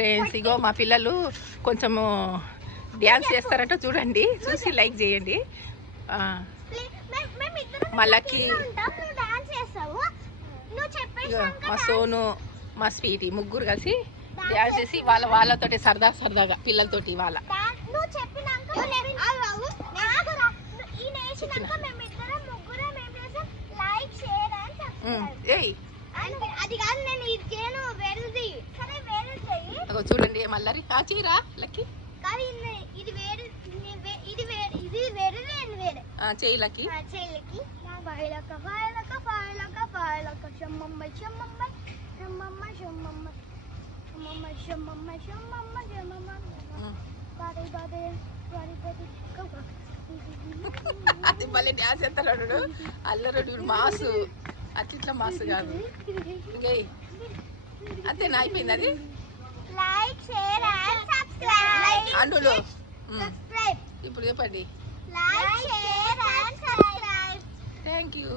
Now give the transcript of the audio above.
Friends ఇగో మా పిల్లలు కొంచెము డ్యాన్స్ చేస్తారట, చూడండి, చూసి లైక్ చేయండి. మళ్ళీ మా సోను, మా స్వీటీ ముగ్గురు కలిసి డ్యాన్స్ చేసి వాళ్ళతోటి సరదాగా పిల్లలతోటి వాళ్ళ చూడండి మళ్ళీ చీరా లక్కీ చేయి లక్కీ. అది మళ్ళీ డ్యాన్స్ ఎత్తాడు అల్లరుడు మాసు, అట్లా మాసు కాదు. ఇంకా అంతేనా, అయిపోయింది అది. అండులు ఇప్పుడు చెప్పండి. Thank you.